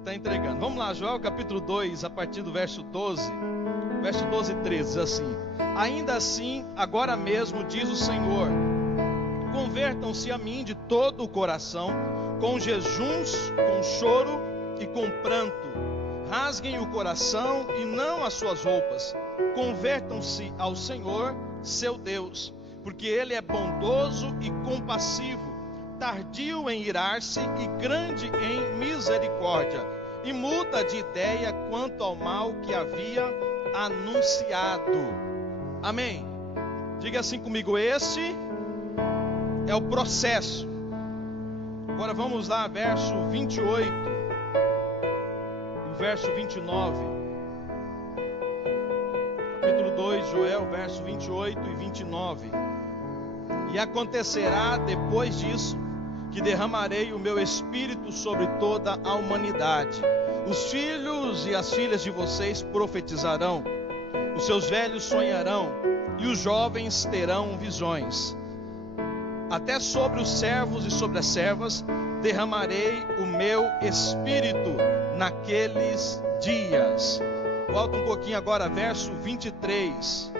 Está entregando. Vamos lá, Joel capítulo 2, a partir do verso 12. Verso 12 e 13, diz assim: ainda assim, agora mesmo, diz o Senhor, convertam-se a mim de todo o coração, com jejuns, com choro e com pranto. Rasguem o coração e não as suas roupas. Convertam-se ao Senhor, seu Deus, porque Ele é bondoso e compassivo, tardio em irar-se e grande em misericórdia, e muda de ideia quanto ao mal que havia anunciado. Amém? Diga assim comigo: esse é o processo. Agora vamos lá, verso 28 e verso 29. Capítulo 2, Joel, verso 28 e 29. E acontecerá depois disso, que derramarei o meu espírito sobre toda a humanidade. Os filhos e as filhas de vocês profetizarão, os seus velhos sonharão, e os jovens terão visões. Até sobre os servos e sobre as servas derramarei o meu espírito naqueles dias. Volta um pouquinho agora, verso 23.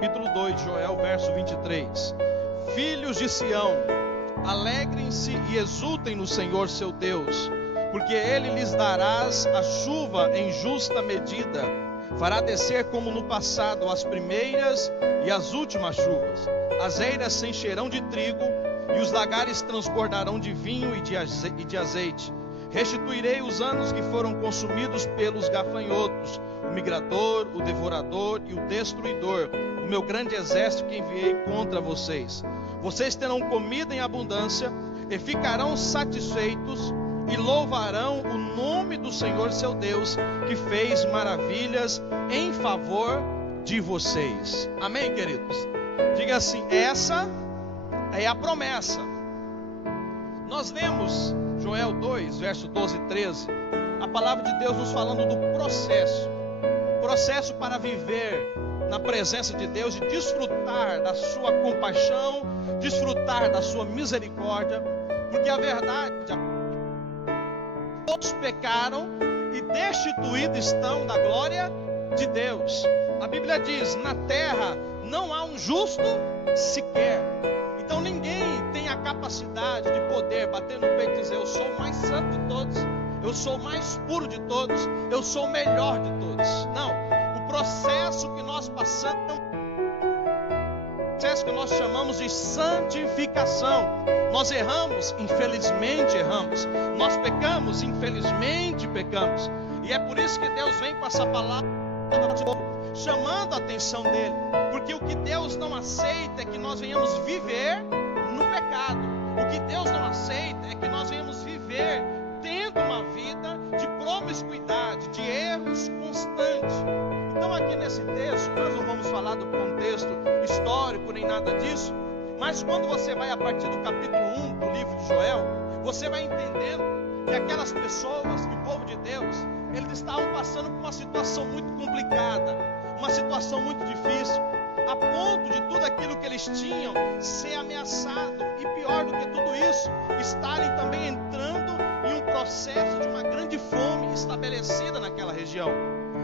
Capítulo 2 de Joel, verso 23. Filhos de Sião, alegrem-se e exultem no Senhor seu Deus, porque Ele lhes darás a chuva em justa medida, fará descer como no passado as primeiras e as últimas chuvas. As eiras se encherão de trigo, e os lagares transbordarão de vinho e de azeite. Restituirei os anos que foram consumidos pelos gafanhotos, o migrador, o devorador e o destruidor, o meu grande exército que enviei contra vocês. Vocês terão comida em abundância e ficarão satisfeitos e louvarão o nome do Senhor seu Deus, que fez maravilhas em favor de vocês. Amém, queridos? Diga assim: essa é a promessa. Nós lemos Joel 2, verso 12 e 13, a palavra de Deus nos falando do processo para viver na presença de Deus, e desfrutar da sua compaixão, desfrutar da sua misericórdia, porque a verdade, todos pecaram e destituídos estão da glória de Deus. A Bíblia diz: na terra não há um justo sequer. Então ninguém tem a capacidade de poder bater no peito e dizer: eu sou o mais santo de todos, eu sou o mais puro de todos, eu sou o melhor de todos. Não, o processo que nós passamos, processo que nós chamamos de santificação. Nós erramos, infelizmente erramos. Nós pecamos, infelizmente pecamos. E é por isso que Deus vem com essa palavra, chamando a atenção dele. Porque o que Deus não aceita é que nós venhamos viver no pecado. O que Deus não aceita é que nós venhamos viver tendo uma vida de promiscuidade, de erros constantes. Então aqui nesse texto, nós não vamos falar do contexto histórico nem nada disso, mas quando você vai a partir do capítulo 1 do livro de Joel, você vai entendendo que aquelas pessoas, que o povo de Deus, eles estavam passando por uma situação muito complicada, uma situação muito difícil, a ponto de tudo aquilo que eles tinham ser ameaçado, e pior do que tudo isso, estarem também entrando em um processo de uma grande fome estabelecida naquela região.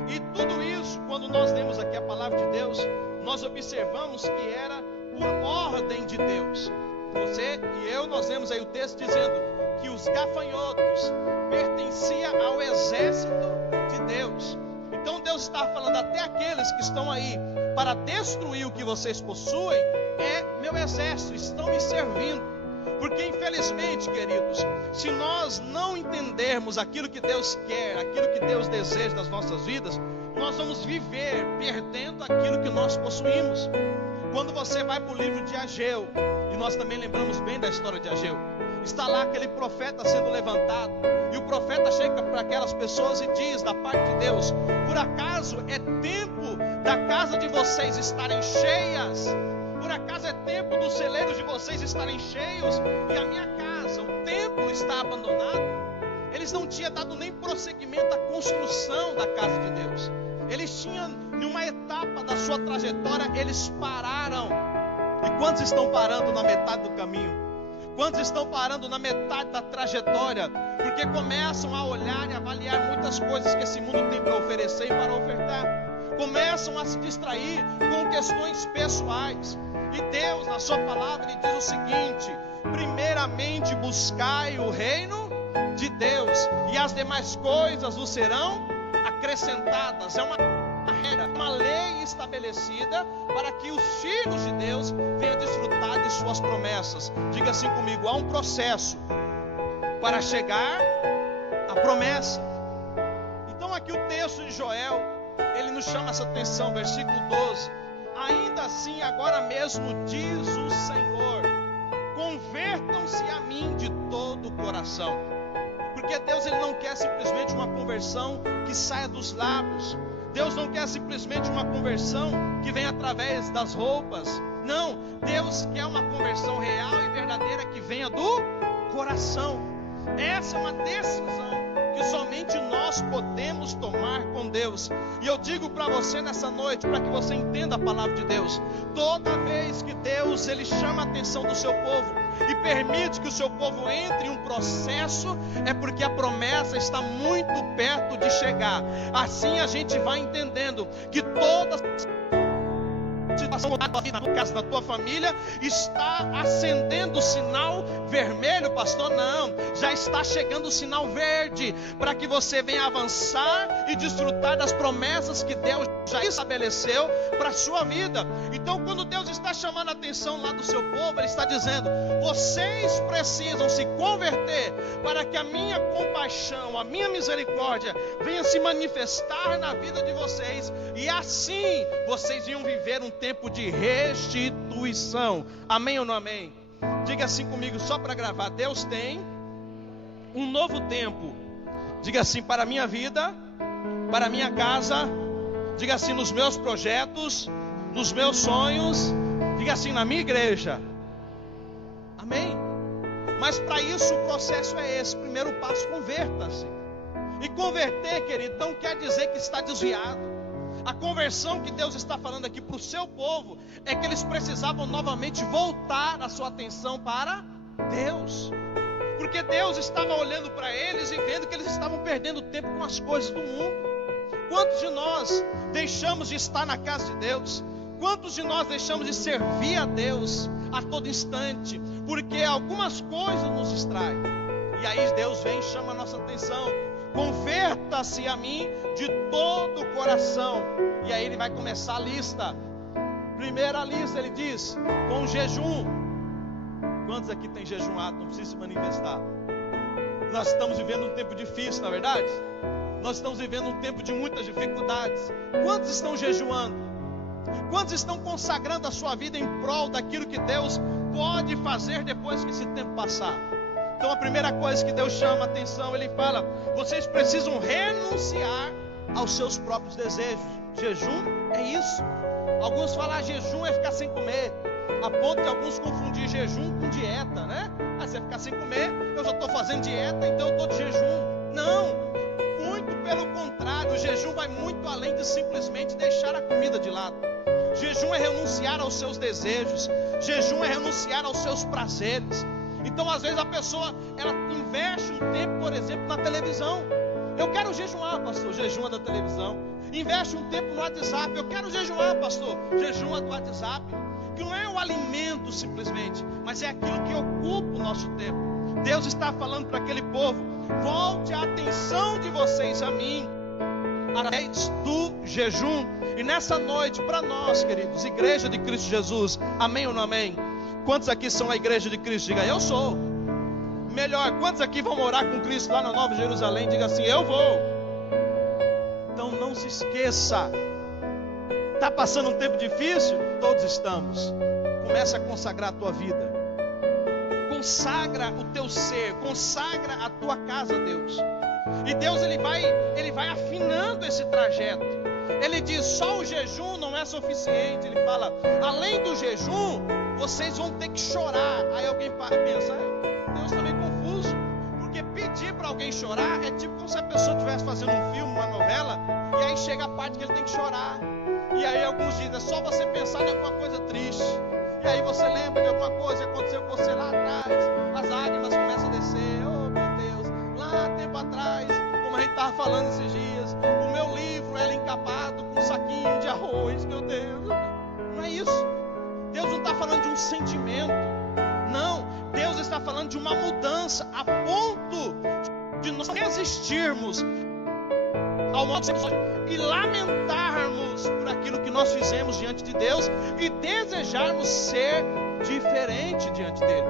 E tudo isso, quando nós lemos aqui a palavra de Deus, nós observamos que era por ordem de Deus. Você e eu, nós lemos aí o texto dizendo que os gafanhotos pertenciam ao exército de Deus. Então Deus está falando: até aqueles que estão aí para destruir o que vocês possuem, é meu exército, estão me servindo. Porque infelizmente, queridos, se nós não entendermos aquilo que Deus quer, aquilo que Deus deseja das nossas vidas, nós vamos viver perdendo aquilo que nós possuímos. Quando você vai para o livro de Ageu, e nós também lembramos bem da história de Ageu, está lá aquele profeta sendo levantado, e o profeta chega para aquelas pessoas e diz da parte de Deus: por acaso é tempo da casa de vocês estarem cheias? Por acaso é tempo dos celeiros de vocês estarem cheios e a minha casa, o templo, está abandonado? Eles não tinham dado nem prosseguimento à construção da casa de Deus. Eles tinham, numa etapa da sua trajetória, eles pararam. E quantos estão parando na metade do caminho? Quantos estão parando na metade da trajetória, porque começam a olhar e avaliar muitas coisas que esse mundo tem para oferecer e para ofertar? Começam a se distrair com questões pessoais. E Deus, na sua palavra, Ele diz o seguinte: primeiramente buscai o reino de Deus, e as demais coisas vos serão acrescentadas. É uma regra, uma lei estabelecida para que os filhos de Deus venham desfrutar de suas promessas. Diga assim comigo: há um processo para chegar à promessa. Então aqui o texto de Joel, ele nos chama essa atenção, versículo 12: ainda assim agora mesmo diz o Senhor, convertam-se a mim de todo o coração. Porque Deus, Ele não quer simplesmente uma conversão que saia dos lábios. Deus não quer simplesmente uma conversão que venha através das roupas. Não, Deus quer uma conversão real e verdadeira que venha do coração. Essa é uma decisão que somente nós podemos tomar com Deus. E eu digo para você nessa noite, para que você entenda a palavra de Deus: toda vez que Deus, Ele chama a atenção do seu povo e permite que o seu povo entre em um processo, é porque a promessa está muito perto de chegar. Assim a gente vai entendendo que toda situação na tua casa, na tua família, está acendendo o sinal vermelho, pastor. Não, já está chegando o sinal verde, para que você venha avançar e desfrutar das promessas que Deus já estabeleceu para a sua vida. Então, quando Deus está chamando a atenção lá do seu povo, Ele está dizendo: vocês precisam se converter para que a minha compaixão, a minha misericórdia venha se manifestar na vida de vocês, e assim vocês iam viver um tempo de restituição. Amém ou não amém? Diga assim comigo, só para gravar: Deus tem um novo tempo. Diga assim: para a minha vida, para a minha casa. Diga assim: nos meus projetos, nos meus sonhos. Diga assim: na minha igreja. Amém? Mas para isso o processo é esse. Primeiro passo: converta-se. E converter, querido, não quer dizer que está desviado. A conversão que Deus está falando aqui para o seu povo é que eles precisavam novamente voltar a sua atenção para Deus. Porque Deus estava olhando para eles e vendo que eles estavam perdendo tempo com as coisas do mundo. Quantos de nós deixamos de estar na casa de Deus? Quantos de nós deixamos de servir a Deus a todo instante? Porque algumas coisas nos distraem. E aí Deus vem e chama a nossa atenção: converta-se a mim de todo o coração. E aí Ele vai começar a lista. Primeira lista, Ele diz: com jejum. Quantos aqui tem jejuado? Não precisa se manifestar. Nós estamos vivendo um tempo difícil, na verdade. Nós estamos vivendo um tempo de muitas dificuldades. Quantos estão jejuando? Quantos estão consagrando a sua vida em prol daquilo que Deus pode fazer depois que esse tempo passar? Então a primeira coisa que Deus chama a atenção, Ele fala: vocês precisam renunciar aos seus próprios desejos. Jejum é isso. Alguns falam jejum é ficar sem comer, a ponto de alguns confundir jejum com dieta, né? Você ficar sem comer, eu já estou fazendo dieta, então eu estou de jejum. Não, muito pelo contrário. O jejum vai muito além de simplesmente deixar a comida de lado. Jejum é renunciar aos seus desejos. Jejum é renunciar aos seus prazeres. Então às vezes a pessoa, ela investe um tempo, por exemplo, na televisão. Eu quero jejuar, pastor, jejuma da televisão. Investe um tempo no WhatsApp. Eu quero jejuar, pastor, jejuma do WhatsApp. Que não é o alimento simplesmente, mas é aquilo que ocupa o nosso tempo. Deus está falando para aquele povo: volte a atenção de vocês a mim, através do jejum. E nessa noite, para nós, queridos, igreja de Cristo Jesus, amém ou não amém? Quantos aqui são a igreja de Cristo? Diga: eu sou. Melhor, quantos aqui vão morar com Cristo lá na Nova Jerusalém? Diga assim: eu vou. Então não se esqueça. Está passando um tempo difícil? Todos estamos. Começa a consagrar a tua vida. Consagra o teu ser. Consagra a tua casa a Deus. E Deus ele vai afinando esse trajeto. Ele diz: só o jejum não é suficiente. Ele fala: além do jejum, vocês vão ter que chorar. Aí alguém pensa: Deus está meio confuso. Porque pedir para alguém chorar é tipo como se a pessoa estivesse fazendo um filme, uma novela, e aí chega a parte que ele tem que chorar. E aí alguns dizem: é só você pensar em alguma coisa triste. E aí você lembra de alguma coisa que aconteceu com você lá atrás. As lágrimas começam a descer. Oh, meu Deus. Lá tempo atrás, como a gente estava falando esses dias, o meu livro era encapado com um saquinho de arroz. Meu Deus. Não é isso. Deus não está falando de um sentimento. Não. Deus está falando de uma mudança a ponto de nós resistirmos ao modo e lamentarmos por aquilo que nós fizemos diante de Deus e desejarmos ser diferente diante dele.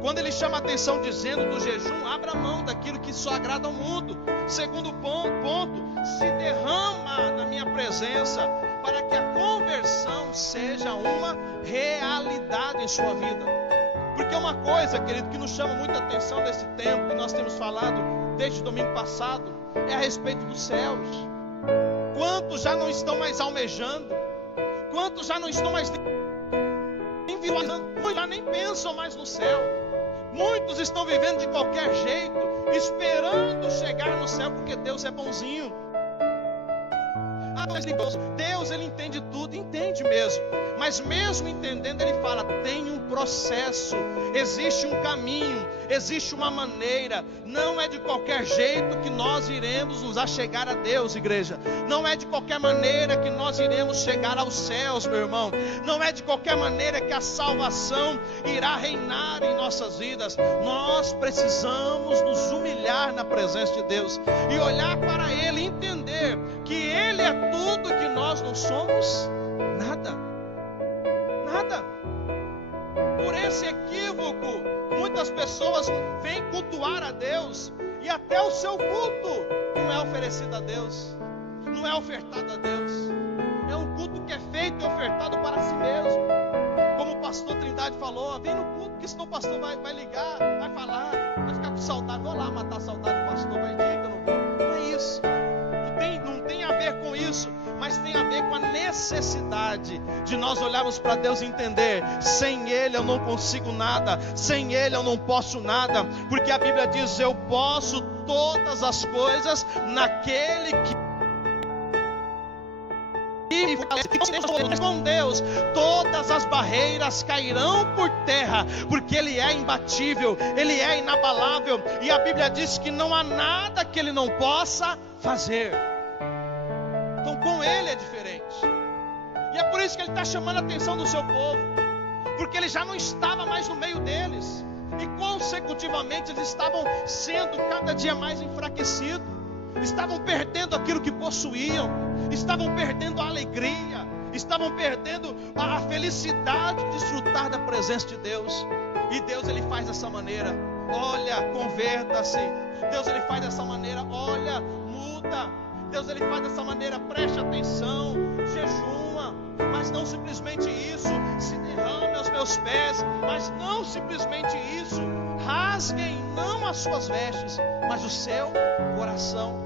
Quando ele chama a atenção dizendo do jejum, abra mão daquilo que só agrada ao mundo. Segundo ponto, se derrama na minha presença para que a conversão seja uma realidade em sua vida. Porque uma coisa, querido, que nos chama muita atenção nesse tempo, e nós temos falado desde o domingo passado, é a respeito dos céus. Quantos já não estão mais almejando? Quantos já não estão mais visualizando? Muitos já nem pensam mais no céu. Muitos estão vivendo de qualquer jeito, esperando chegar no céu, porque Deus é bonzinho. Mas Deus, ele entende tudo, entende mesmo. Mas mesmo entendendo, ele fala, tem um processo, existe um caminho, existe uma maneira. Não é de qualquer jeito que nós iremos nos achegar a Deus, igreja. Não é de qualquer maneira que nós iremos chegar aos céus, meu irmão. Não é de qualquer maneira que a salvação irá reinar em nossas vidas. Nós precisamos nos humilhar na presença de Deus e olhar para Ele e entender que Ele é tudo que nós não somos nada. Nada. Por esse equívoco, muitas pessoas vêm cultuar a Deus e até o seu culto não é oferecido a Deus, não é ofertado a Deus. É um culto que é feito e ofertado para si mesmo. Como o pastor Trindade falou, vem no culto, que senão o pastor vai ligar, vai falar, vai ficar com saudade. Vou lá matar a saudade do pastor, vai dizer que eu não vou. Não é isso. Não tem a ver com isso, mas tem a ver com a necessidade de nós olharmos para Deus e entender: sem Ele eu não consigo nada, sem Ele eu não posso nada, porque a Bíblia diz: eu posso todas as coisas naquele que com Deus, todas as barreiras cairão por terra, porque Ele é imbatível, Ele é inabalável, e a Bíblia diz que não há nada que Ele não possa fazer. Então com Ele é diferente, e é por isso que Ele está chamando a atenção do seu povo, porque Ele já não estava mais no meio deles, e consecutivamente eles estavam sendo cada dia mais enfraquecidos, estavam perdendo aquilo que possuíam, estavam perdendo a alegria, estavam perdendo a felicidade de desfrutar da presença de Deus. E Deus, Ele faz dessa maneira: olha, converta-se. Deus, Ele faz dessa maneira: olha, muda. Deus, Ele faz dessa maneira: preste atenção, jejuma. Mas não simplesmente isso, se derrame aos meus pés. Mas não simplesmente isso, rasguem não as suas vestes, mas o seu coração.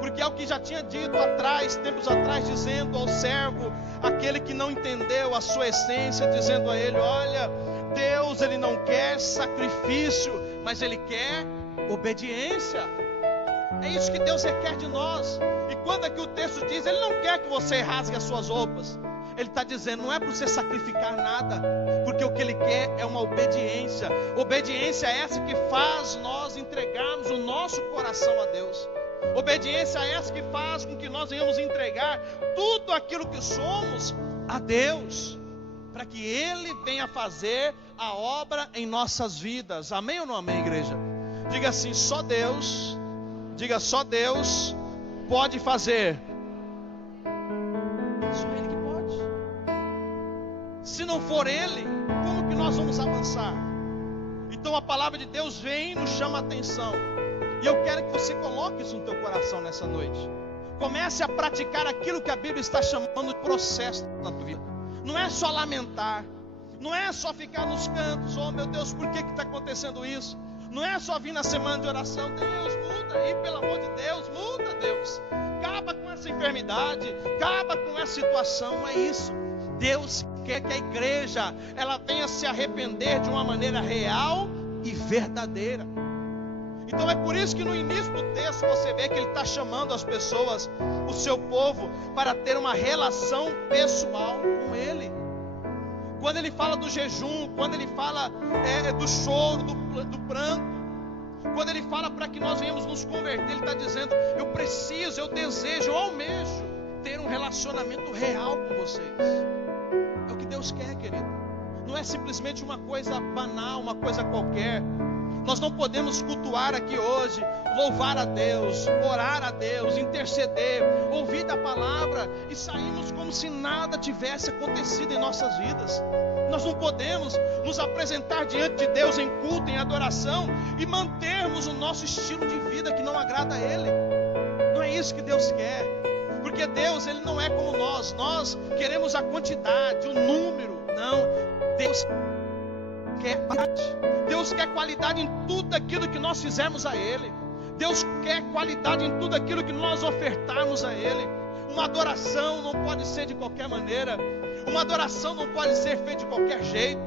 Porque é o que já tinha dito atrás, tempos atrás, dizendo ao servo, aquele que não entendeu a sua essência, dizendo a ele: olha, Deus, Ele não quer sacrifício, mas Ele quer obediência. É isso que Deus requer de nós. E quando aqui o texto diz, Ele não quer que você rasgue as suas roupas, Ele está dizendo: não é para você sacrificar nada, porque o que Ele quer é uma obediência. Obediência é essa que faz nós entregarmos o nosso coração a Deus. Obediência é essa que faz com que nós venhamos entregar tudo aquilo que somos a Deus, para que Ele venha fazer a obra em nossas vidas. Amém ou não amém, igreja? Diga assim: só Deus, diga, só Deus pode fazer. Só Ele que pode. Se não for Ele, como que nós vamos avançar? Então a palavra de Deus vem e nos chama a atenção. E eu quero que você coloque isso no teu coração nessa noite. Comece a praticar aquilo que a Bíblia está chamando de processo na tua vida. Não é só lamentar, não é só ficar nos cantos: oh meu Deus, por que está acontecendo isso? Não é só vir na semana de oração: Deus, muda aí, pelo amor de Deus, muda, Deus. Acaba com essa enfermidade, acaba com essa situação. Não é isso. Deus quer que a igreja, ela venha se arrepender de uma maneira real e verdadeira. Então é por isso que no início do texto você vê que Ele está chamando as pessoas, o seu povo, para ter uma relação pessoal com Ele. quando ele fala do jejum, quando ele fala do choro, do pranto, quando ele fala para que nós venhamos nos converter, ele está dizendo: eu preciso, eu desejo, eu almejo ter um relacionamento real com vocês. É o que Deus quer, querido. Não é simplesmente uma coisa banal, uma coisa qualquer. Nós não podemos cultuar aqui hoje, louvar a Deus, orar a Deus, interceder, ouvir da palavra e sairmos como se nada tivesse acontecido em nossas vidas. Nós não podemos nos apresentar diante de Deus em culto, em adoração e mantermos o nosso estilo de vida que não agrada a Ele. Não é isso que Deus quer, porque Deus, Ele não é como nós queremos a quantidade, o número. Não, Deus quer qualidade. Deus quer qualidade em tudo aquilo que nós fizermos a Ele. Deus quer qualidade em tudo aquilo que nós ofertarmos a Ele. Uma adoração não pode ser de qualquer maneira. Uma adoração não pode ser feita de qualquer jeito.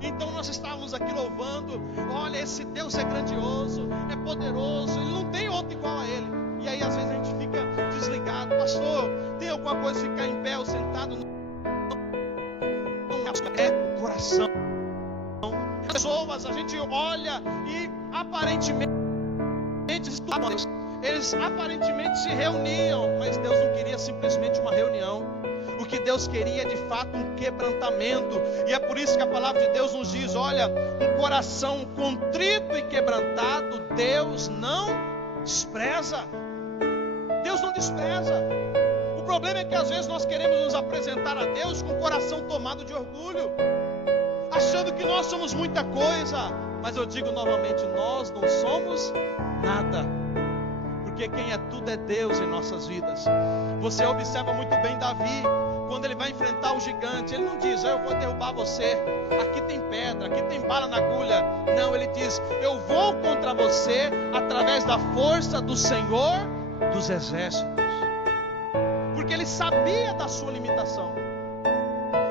Então nós estávamos aqui louvando. Olha, esse Deus é grandioso, é poderoso, Ele não tem outro igual a Ele. E aí às vezes a gente fica desligado. Pastor, tem alguma coisa de ficar em pé ou sentado no coração? Pessoas, a gente olha e aparentemente eles aparentemente se reuniam, mas Deus não queria simplesmente uma reunião. O que Deus queria é de fato um quebrantamento. E é por isso que a palavra de Deus nos diz: olha, um coração contrito e quebrantado Deus não despreza. Deus não despreza. O problema é que às vezes nós queremos nos apresentar a Deus com o coração tomado de orgulho, achando que nós somos muita coisa. Mas eu digo novamente, nós não somos nada, porque quem é tudo é Deus em nossas vidas. Você observa muito bem Davi, quando ele vai enfrentar o gigante, ele não diz: eu vou derrubar você, aqui tem pedra, aqui tem bala na agulha. Não, ele diz: eu vou contra você através da força do Senhor dos exércitos. Porque ele sabia da sua limitação,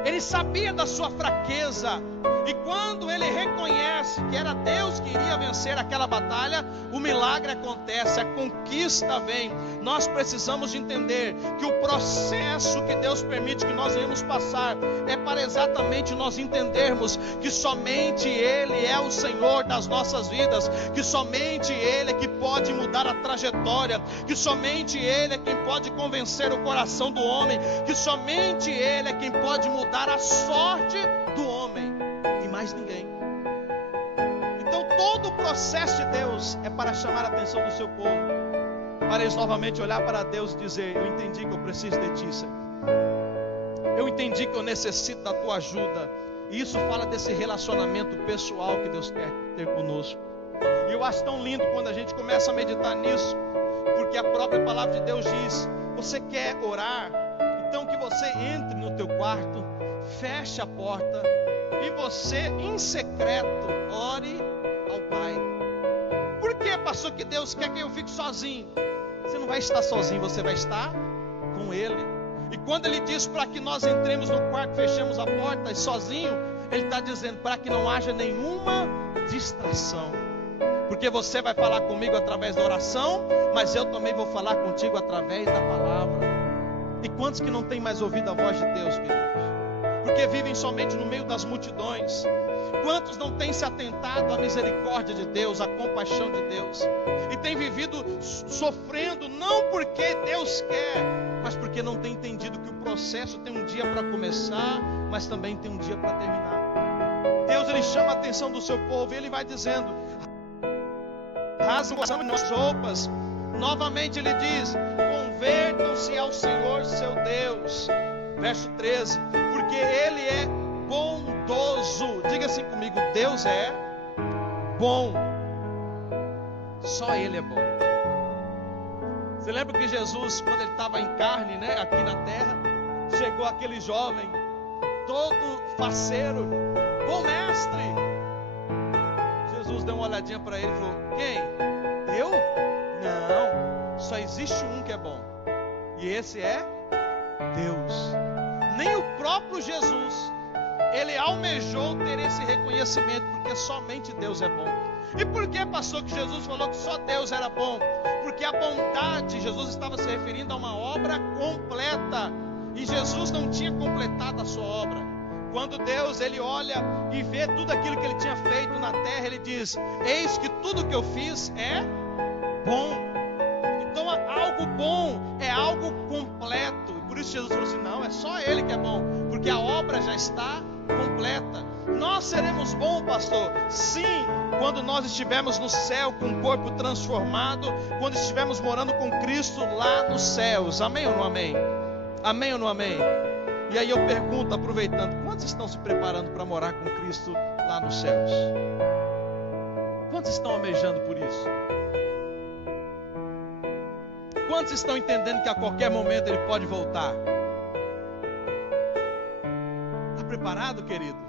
ele sabia da sua fraqueza. E quando ele reconhece que era Deus que iria vencer aquela batalha, o milagre acontece, a conquista vem. Nós precisamos de entender que o processo que Deus permite que nós venhamos passar é para exatamente nós entendermos que somente Ele é o Senhor das nossas vidas, que somente Ele é que pode mudar a trajetória, que somente Ele é quem pode convencer o coração do homem, que somente Ele é quem pode mudar a sorte do homem. Mais ninguém. Então todo o processo de Deus é para chamar a atenção do seu povo, para eles novamente olhar para Deus e dizer: eu entendi que eu preciso de ti, Senhor. Eu entendi que eu necessito da tua ajuda. E isso fala desse relacionamento pessoal que Deus quer ter conosco. E eu acho tão lindo quando a gente começa a meditar nisso, porque a própria palavra de Deus diz: você quer orar? Então que você entre no teu quarto, feche a porta e você, em secreto, ore ao Pai. Por que, pastor, que Deus quer que eu fique sozinho? Você não vai estar sozinho, você vai estar com Ele. E quando Ele diz para que nós entremos no quarto, fechemos a porta e sozinho, Ele está dizendo para que não haja nenhuma distração. Porque você vai falar comigo através da oração, mas eu também vou falar contigo através da palavra. E quantos que não têm mais ouvido a voz de Deus, queridos? Porque vivem somente no meio das multidões. Quantos não têm se atentado à misericórdia de Deus, à compaixão de Deus, e têm vivido sofrendo, não porque Deus quer, mas porque não têm entendido que o processo tem um dia para começar, mas também tem um dia para terminar. Deus, Ele chama a atenção do seu povo e Ele vai dizendo: rasguem as roupas. Novamente Ele diz: convertam-se ao Senhor seu Deus. Verso 13: porque Ele é bondoso. Diga assim comigo: Deus é bom. Só Ele é bom. Você lembra que Jesus, quando Ele estava em carne, aqui na terra, chegou aquele jovem, todo faceiro: bom mestre. Jesus deu uma olhadinha para ele e falou: quem? Eu? Não, só existe um que é bom, e esse é Deus. Nem o próprio Jesus, Ele almejou ter esse reconhecimento, porque somente Deus é bom. E por que, pastor, que Jesus falou que só Deus era bom? Porque a bondade, Jesus estava se referindo a uma obra completa, e Jesus não tinha completado a sua obra. Quando Deus ele olha e vê tudo aquilo que ele tinha feito na terra, ele diz: eis que tudo que eu fiz é bom. Então algo bom é algo completo. E por isso Jesus falou assim: não, é só ele que é bom, porque a obra já está completa. Nós seremos bons, pastor? Sim, quando nós estivermos no céu com o corpo transformado, quando estivermos morando com Cristo lá nos céus. Amém ou não amém? Amém ou não amém? E aí eu pergunto, aproveitando, quantos estão se preparando para morar com Cristo lá nos céus? Quantos estão almejando por isso? Quantos estão entendendo que a qualquer momento Ele pode voltar? Está preparado, querido?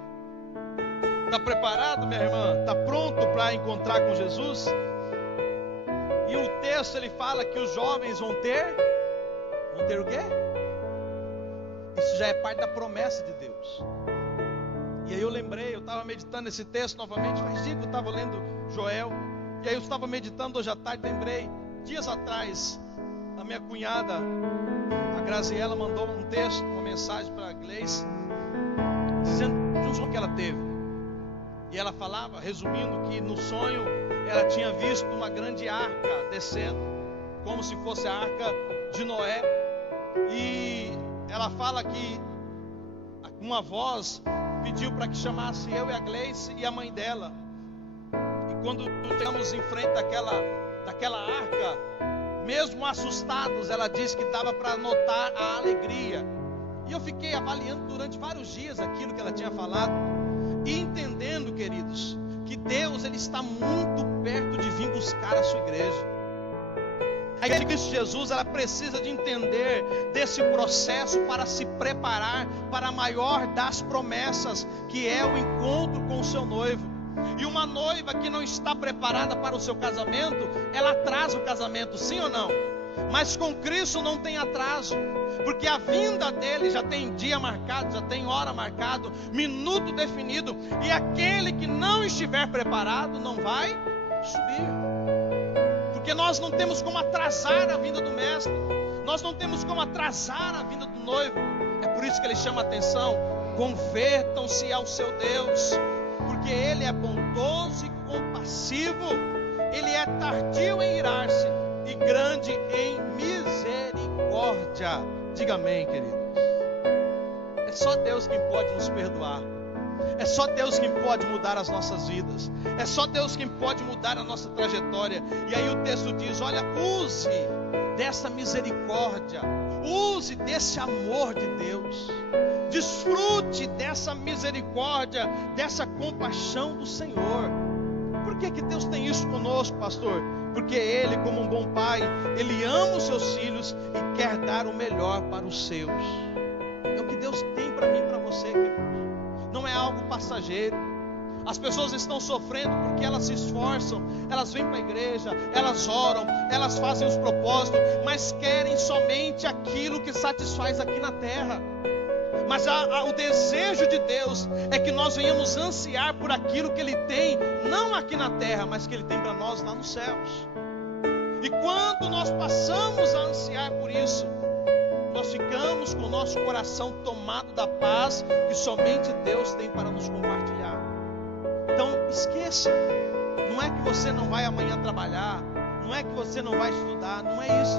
Está preparado, minha irmã? Está pronto para encontrar com Jesus? E o texto ele fala que os jovens vão ter o quê? Isso já é parte da promessa de Deus. E aí eu lembrei, eu estava meditando nesse texto novamente. Faz dia que eu estava lendo Joel. E aí eu estava meditando hoje à tarde, lembrei. Dias atrás, a minha cunhada, a Graziela, mandou um texto, uma mensagem para a Gleice, dizendo de um sonho que ela teve. E ela falava, resumindo, que no sonho ela tinha visto uma grande arca descendo, como se fosse a arca de Noé. E ela fala que uma voz pediu para que chamasse eu e a Gleice e a mãe dela. E quando chegamos em frente daquela arca, mesmo assustados, ela disse que dava para notar a alegria. E eu fiquei avaliando durante vários dias aquilo que ela tinha falado e entendendo, queridos, que Deus ele está muito perto de vir buscar a sua igreja. A igreja de Cristo Jesus, ela precisa de entender desse processo para se preparar para a maior das promessas, que é o encontro com o seu noivo. E uma noiva que não está preparada para o seu casamento, ela atrasa o casamento, sim ou não? Mas com Cristo não tem atraso, porque a vinda dele já tem dia marcado, já tem hora marcado, minuto definido, e aquele que não estiver preparado não vai subir. Porque nós não temos como atrasar a vinda do mestre, nós não temos como atrasar a vinda do noivo. É por isso que ele chama a atenção: convertam-se ao seu Deus, porque ele é bondoso e compassivo, ele é tardio em irar-se e grande em misericórdia. Diga amém, queridos. É só Deus quem pode nos perdoar. É só Deus quem pode mudar as nossas vidas. É só Deus quem pode mudar a nossa trajetória. E aí o texto diz: olha, use dessa misericórdia, use desse amor de Deus, desfrute dessa misericórdia, dessa compaixão do Senhor. Por que Deus tem isso conosco, pastor? Porque Ele, como um bom pai, Ele ama os seus filhos e quer dar o melhor para os seus. É o que Deus tem para mim e para você, querido. Não é algo passageiro. As pessoas estão sofrendo porque elas se esforçam, elas vêm para a igreja, elas oram, elas fazem os propósitos, mas querem somente aquilo que satisfaz aqui na terra. Mas o desejo de Deus é que nós venhamos ansiar por aquilo que Ele tem, não aqui na terra, mas que Ele tem para nós lá nos céus. E quando nós passamos a ansiar por isso, nós ficamos com o nosso coração tomado da paz que somente Deus tem para nos compartilhar. Então esqueça, não é que você não vai amanhã trabalhar, não é que você não vai estudar, não é isso.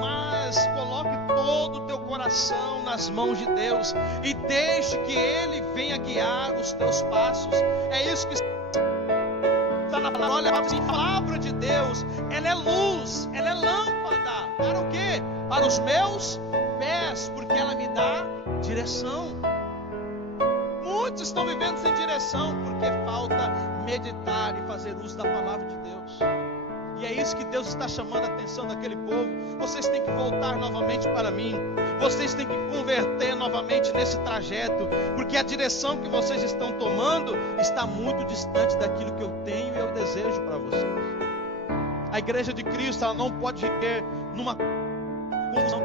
Mas coloque todo o teu coração nas mãos de Deus e deixe que Ele venha guiar os teus passos. É isso que está na palavra. Olha, a palavra de Deus, ela é luz, ela é lâmpada. Para o quê? Para os meus pés, porque ela me dá direção. Muitos estão vivendo sem direção porque falta meditar e fazer uso da palavra de Deus. E é isso que Deus está chamando a atenção daquele povo. Vocês têm que voltar novamente para mim. Vocês têm que converter novamente nesse trajeto, porque a direção que vocês estão tomando está muito distante daquilo que eu tenho e eu desejo para vocês. A igreja de Cristo, ela não pode viver numa confusão.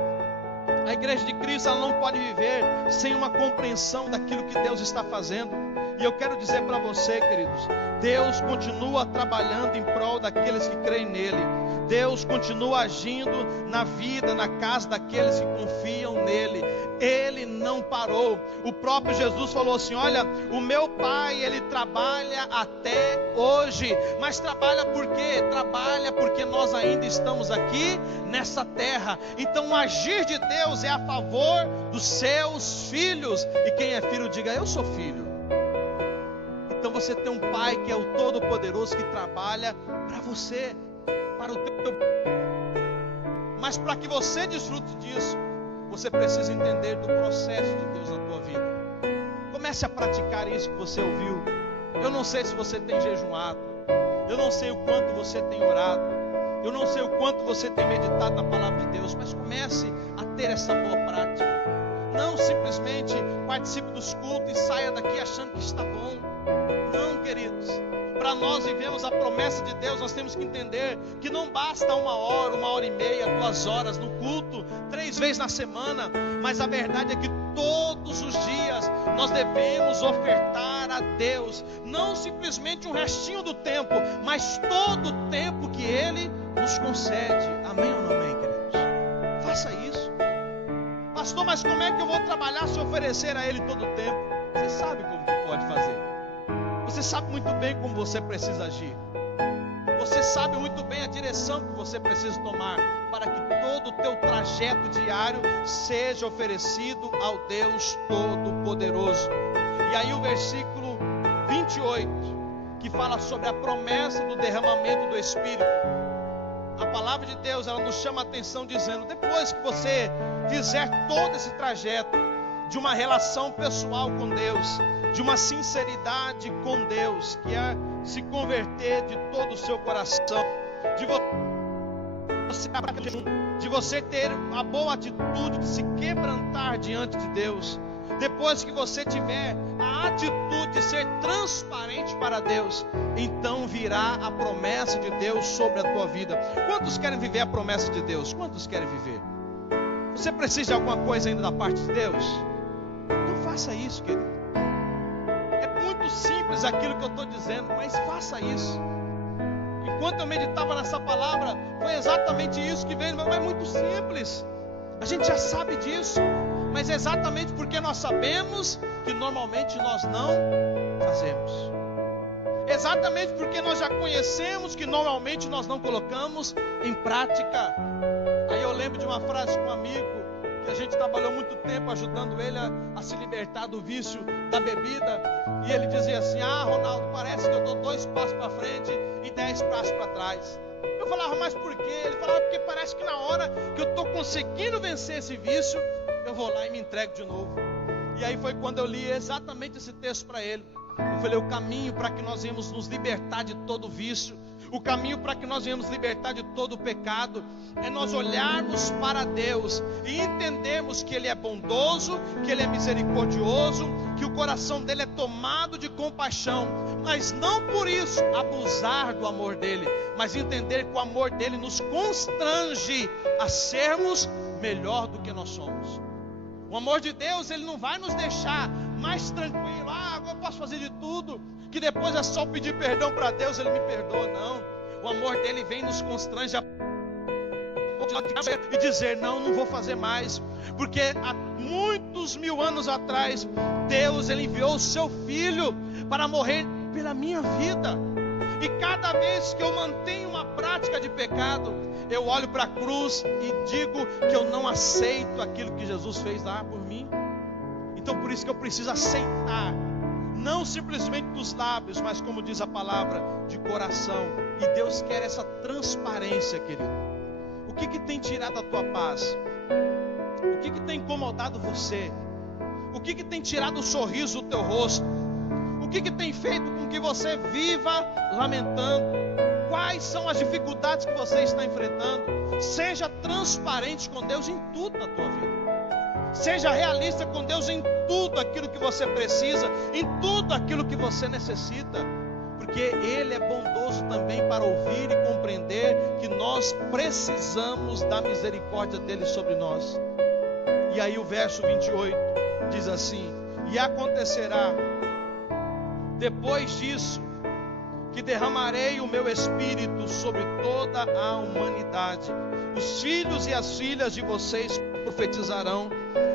A igreja de Cristo, ela não pode viver sem uma compreensão daquilo que Deus está fazendo. E eu quero dizer para você, queridos, Deus continua trabalhando em prol daqueles que creem nele. Deus continua agindo na vida, na casa daqueles que confiam nele. Ele não parou. O próprio Jesus falou assim: olha, o meu Pai, ele trabalha até hoje. Mas trabalha por quê? Trabalha porque nós ainda estamos aqui nessa terra. Então o agir de Deus é a favor dos seus filhos. E quem é filho, diga: eu sou filho. Então você tem um Pai que é o Todo-Poderoso, que trabalha para você, para o teu. Mas para que você desfrute disso, você precisa entender do processo de Deus na tua vida. Comece a praticar isso que você ouviu. Eu não sei se você tem jejuado, eu não sei o quanto você tem orado, eu não sei o quanto você tem meditado na palavra de Deus, mas comece a ter essa boa prática. Não simplesmente participe dos cultos e saia daqui achando que está bom. Não, queridos. Para nós vivemos a promessa de Deus, nós temos que entender que não basta 1 hora, 1h30, 2 horas no culto, 3 vezes na semana, mas a verdade é que todos os dias nós devemos ofertar a Deus, não simplesmente um restinho do tempo, mas todo o tempo que Ele nos concede. Amém ou não amém, queridos? Faça isso. Pastor, mas como é que eu vou trabalhar se oferecer a Ele todo o tempo? Você sabe como que pode fazer. Você sabe muito bem como você precisa agir. Você sabe muito bem a direção que você precisa tomar para que todo o teu trajeto diário seja oferecido ao Deus Todo-Poderoso. E aí o versículo 28, que fala sobre a promessa do derramamento do Espírito. A palavra de Deus, ela nos chama a atenção dizendo: depois que você fizer todo esse trajeto de uma relação pessoal com Deus, de uma sinceridade com Deus, que é se converter de todo o seu coração, de você ter a boa atitude de se quebrantar diante de Deus, depois que você tiver a atitude de ser transparente para Deus, então virá a promessa de Deus sobre a tua vida. Quantos querem viver a promessa de Deus? Quantos querem viver? Você precisa de alguma coisa ainda da parte de Deus? Não faça isso, querido. É muito simples aquilo que eu estou dizendo, mas faça isso. Enquanto eu meditava nessa palavra, foi exatamente isso que veio. Mas é muito simples. A gente já sabe disso. Mas é exatamente porque nós sabemos que normalmente nós não fazemos. Exatamente porque nós já conhecemos que normalmente nós não colocamos em prática. Aí eu lembro de uma frase com um amigo, que a gente trabalhou muito tempo ajudando ele a se libertar do vício da bebida. E ele dizia assim: ah, Ronaldo, parece que eu dou 2 passos para frente e 10 passos para trás. Eu falava: mas por quê? Ele falava: porque parece que na hora que eu estou conseguindo vencer esse vício, eu vou lá e me entrego de novo. E aí foi quando eu li exatamente esse texto para ele. Eu falei: o caminho para que nós venhamos nos libertar de todo vício, o caminho para que nós venhamos libertar de todo o pecado, é nós olharmos para Deus e entendermos que Ele é bondoso, que Ele é misericordioso, que o coração dele é tomado de compaixão, mas não por isso abusar do amor dele, mas entender que o amor dele nos constrange a sermos melhor do que nós somos. O amor de Deus, ele não vai nos deixar mais tranquilo. Ah, agora eu posso fazer de tudo, que depois é só pedir perdão para Deus, Ele me perdoa. Não, o amor dele vem nos constrange e dizer: não vou fazer mais, porque há muitos 1000 anos atrás Deus, Ele enviou o seu Filho para morrer pela minha vida. E cada vez que eu mantenho uma prática de pecado, eu olho para a cruz e digo que eu não aceito aquilo que Jesus fez lá por mim. Então por isso que eu preciso aceitar, não simplesmente dos lábios, mas como diz a palavra, de coração. E Deus quer essa transparência, querido. O que tem tirado a tua paz? O que tem incomodado você? O que tem tirado o sorriso do teu rosto? O que tem feito com que você viva lamentando? Quais são as dificuldades que você está enfrentando? Seja transparente com Deus em tudo na tua vida. Seja realista com Deus em tudo aquilo que você precisa, em tudo aquilo que você necessita. Porque Ele é bondoso também para ouvir e compreender que nós precisamos da misericórdia dEle sobre nós. E aí o verso 28 diz assim: e acontecerá depois disso, que derramarei o meu espírito sobre toda a humanidade. Os filhos e as filhas de vocês profetizarão,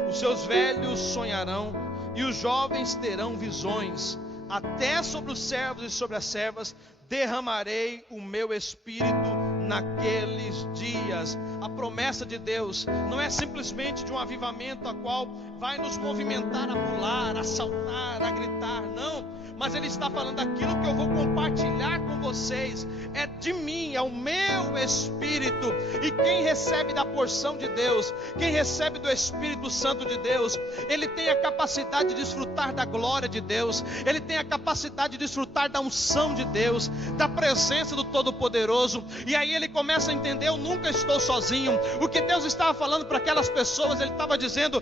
os seus velhos sonharão, e os jovens terão visões. Até sobre os servos e sobre as servas derramarei o meu espírito naqueles dias. A promessa de Deus não é simplesmente de um avivamento a qual vai nos movimentar a pular, a saltar, a gritar, não. Mas Ele está falando daquilo que eu vou compartilhar com vocês. É de mim, é o meu Espírito. E quem recebe da porção de Deus, quem recebe do Espírito Santo de Deus, ele tem a capacidade de desfrutar da glória de Deus. Ele tem a capacidade de desfrutar da unção de Deus, da presença do Todo-Poderoso. E aí ele começa a entender, eu nunca estou sozinho. O que Deus estava falando para aquelas pessoas, Ele estava dizendo,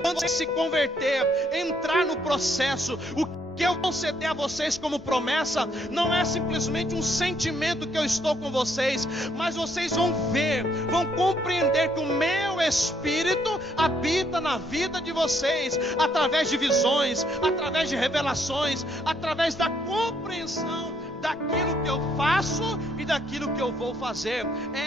quando você se converter, entrar no processo, o que eu conceder a vocês como promessa não é simplesmente um sentimento que eu estou com vocês, mas vocês vão ver, vão compreender que o meu Espírito habita na vida de vocês, através de visões, através de revelações, através da compreensão daquilo que eu faço e daquilo que eu vou fazer.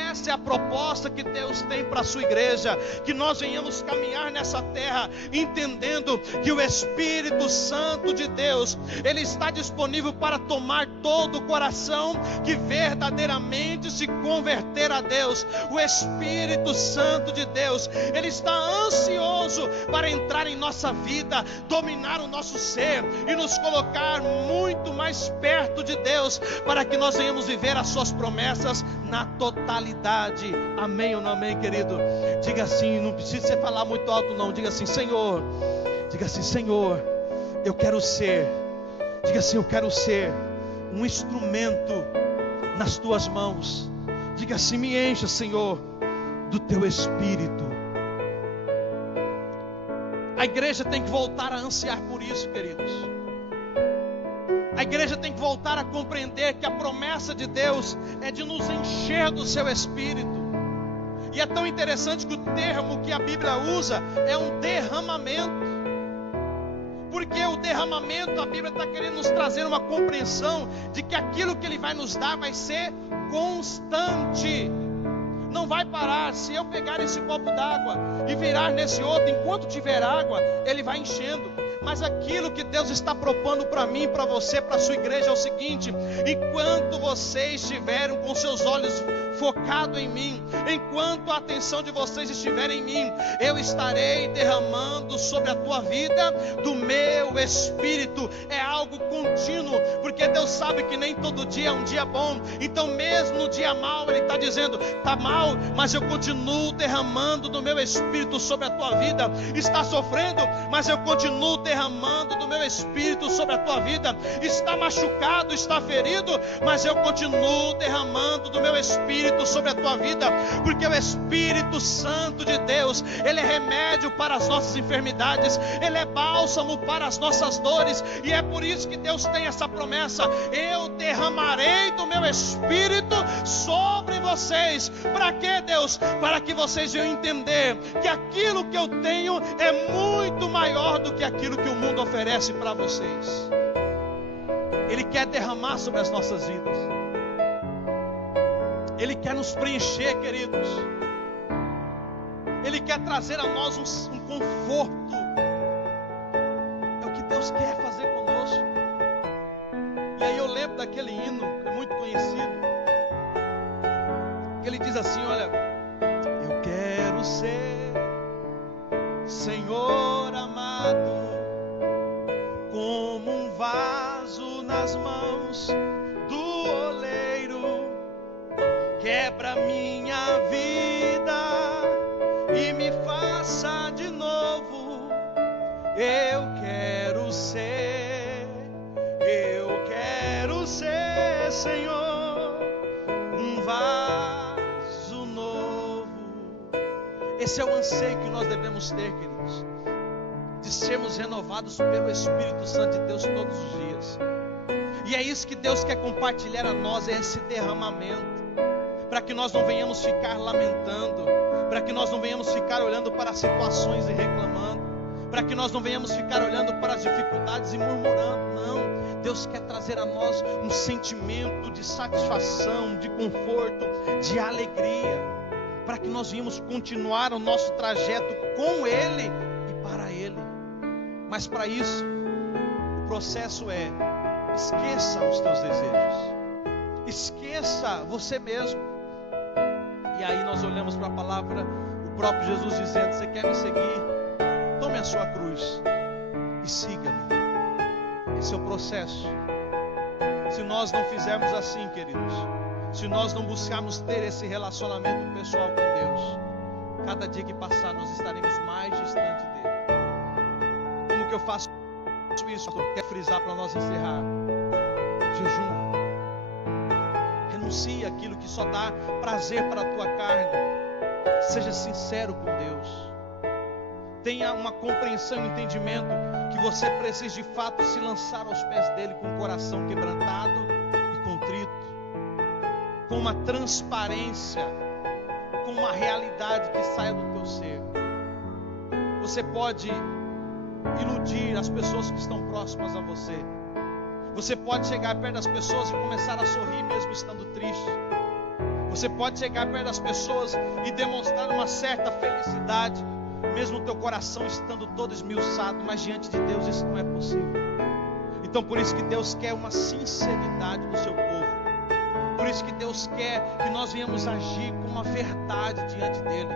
Essa é a proposta que Deus tem para a sua igreja, que nós venhamos caminhar nessa terra, entendendo que o Espírito Santo de Deus, Ele está disponível para tomar todo o coração que verdadeiramente se converter a Deus. O Espírito Santo de Deus, Ele está ansioso para entrar em nossa vida, dominar o nosso ser e nos colocar muito mais perto de Deus, para que nós venhamos viver as suas promessas na totalidade. Amém ou não amém, querido? Diga assim, não precisa você falar muito alto não, diga assim, Senhor, eu quero ser, diga assim, eu quero ser um instrumento nas tuas mãos. Diga assim, me encha, Senhor, do teu Espírito. A igreja tem que voltar a ansiar por isso, queridos. A igreja tem que voltar a compreender que a promessa de Deus é de nos encher do seu Espírito. E é tão interessante que o termo que a Bíblia usa é um derramamento. Porque o derramamento, a Bíblia está querendo nos trazer uma compreensão de que aquilo que Ele vai nos dar vai ser constante. Não vai parar. Se eu pegar esse copo d'água e virar nesse outro, enquanto tiver água, ele vai enchendo. Mas aquilo que Deus está propondo para mim, para você, para a sua igreja é o seguinte: enquanto vocês estiverem com seus olhos focados em mim, enquanto a atenção de vocês estiver em mim, eu estarei derramando sobre a tua vida do meu Espírito. É algo contínuo, porque Deus sabe que nem todo dia é um dia bom. Então mesmo no dia mau, Ele está dizendo, está mal, mas eu continuo derramando do meu Espírito sobre a tua vida. Está sofrendo, mas eu continuo derramando do meu Espírito sobre a tua vida. Está machucado, está ferido, mas eu continuo derramando do meu Espírito sobre a tua vida, porque o Espírito Santo de Deus, Ele é remédio para as nossas enfermidades, Ele é bálsamo para as nossas dores. E é por isso que Deus tem essa promessa: eu derramarei do meu Espírito sobre vocês. Para quê, Deus? Para que vocês venham entender que aquilo que eu tenho é muito maior do que aquilo que o mundo oferece para vocês. Ele quer derramar sobre as nossas vidas. Ele quer nos preencher, queridos. Ele quer trazer a nós um conforto. É o que Deus quer fazer conosco. E aí eu lembro daquele hino, que é muito conhecido, que ele diz assim, olha: eu quero ser, Senhor amado, como um vaso nas mãos do oleiro. Quebra minha vida e me faça de novo. Eu quero ser, Senhor, um vaso novo. Esse é o anseio que nós devemos ter, queridos, de sermos renovados pelo Espírito Santo de Deus todos os dias. E é isso que Deus quer compartilhar a nós, é esse derramamento, para que nós não venhamos ficar lamentando, para que nós não venhamos ficar olhando para as situações e reclamando, para que nós não venhamos ficar olhando para as dificuldades e murmurando. Não, Deus quer trazer a nós um sentimento de satisfação, de conforto, de alegria, para que nós venhamos continuar o nosso trajeto com Ele e para Ele. Mas para isso, o processo é: esqueça os teus desejos, esqueça você mesmo. E aí nós olhamos para a palavra, o próprio Jesus dizendo: você quer me seguir? Tome a sua cruz e siga-me. Esse é o processo. Se nós não fizermos assim, queridos, se nós não buscarmos ter esse relacionamento pessoal com Deus, cada dia que passar nós estaremos mais distante dele. Como que eu faço isso? Quero frisar para nós encerrar: jejum. Renuncie aquilo que só dá prazer para a tua carne. Seja sincero com Deus. Tenha uma compreensão e entendimento que você precisa de fato se lançar aos pés dele com o coração quebrantado e contrito, com uma transparência, com uma realidade que saia do teu ser. Você pode iludir as pessoas que estão próximas a você. Você pode chegar perto das pessoas e começar a sorrir mesmo estando triste. Você pode chegar perto das pessoas e demonstrar uma certa felicidade, mesmo o teu coração estando todo esmiuçado, mas diante de Deus isso não é possível. Então por isso que Deus quer uma sinceridade do seu povo. Por isso que Deus quer que nós venhamos agir com uma verdade diante dele.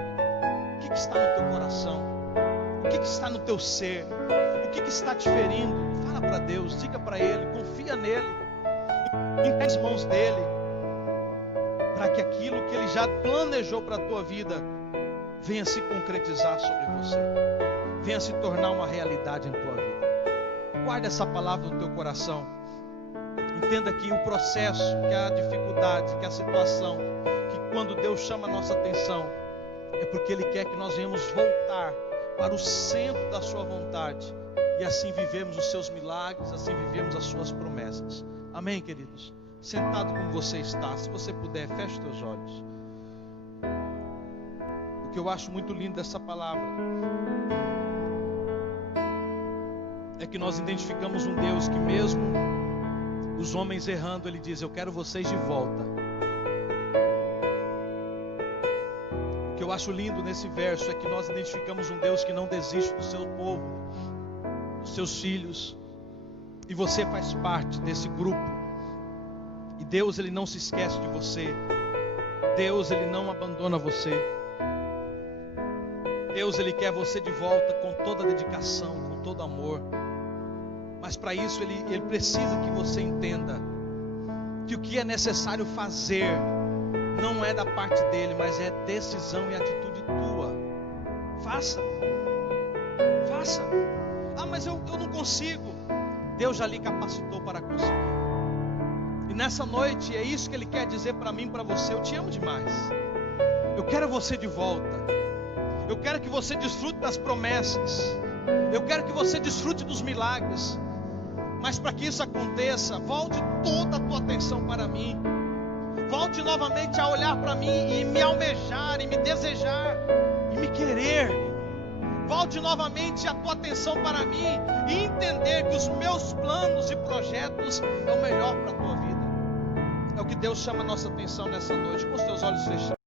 O que está no teu coração? O que está no teu ser? O que está te ferindo? Fala para Deus, diga para Ele, confia nele, entrega as mãos dele, para que aquilo que Ele já planejou para a tua vida venha se concretizar sobre você, venha se tornar uma realidade em tua vida. Guarda essa palavra no teu coração. Entenda que o processo, que a dificuldade, que a situação, que quando Deus chama a nossa atenção, é porque Ele quer que nós venhamos voltar para o centro da sua vontade, e assim vivemos os seus milagres, assim vivemos as suas promessas. Amém, queridos? Sentado como você está, se você puder, feche teus olhos. O que eu acho muito lindo dessa palavra é que nós identificamos um Deus que, mesmo os homens errando, Ele diz: eu quero vocês de volta. O que eu acho lindo nesse verso é que nós identificamos um Deus que não desiste do seu povo, dos seus filhos, e você faz parte desse grupo. E Deus, Ele não se esquece de você. Deus, Ele não abandona você. Deus, Ele quer você de volta com toda a dedicação, com todo amor. Mas para isso Ele precisa que você entenda que o que é necessário fazer não é da parte dele, mas é decisão e atitude tua. Faça. Ah, mas eu não consigo. Deus já lhe capacitou para conseguir. E nessa noite é isso que Ele quer dizer para mim e para você: eu te amo demais. Eu quero você de volta. Eu quero que você desfrute das promessas. Eu quero que você desfrute dos milagres. Mas para que isso aconteça, volte toda a tua atenção para mim. Volte novamente a olhar para mim e me almejar, e me desejar, e me querer. Volte novamente a tua atenção para mim e entender que os meus planos e projetos é o melhor para a tua vida. É o que Deus chama a nossa atenção nessa noite, com os teus olhos fechados.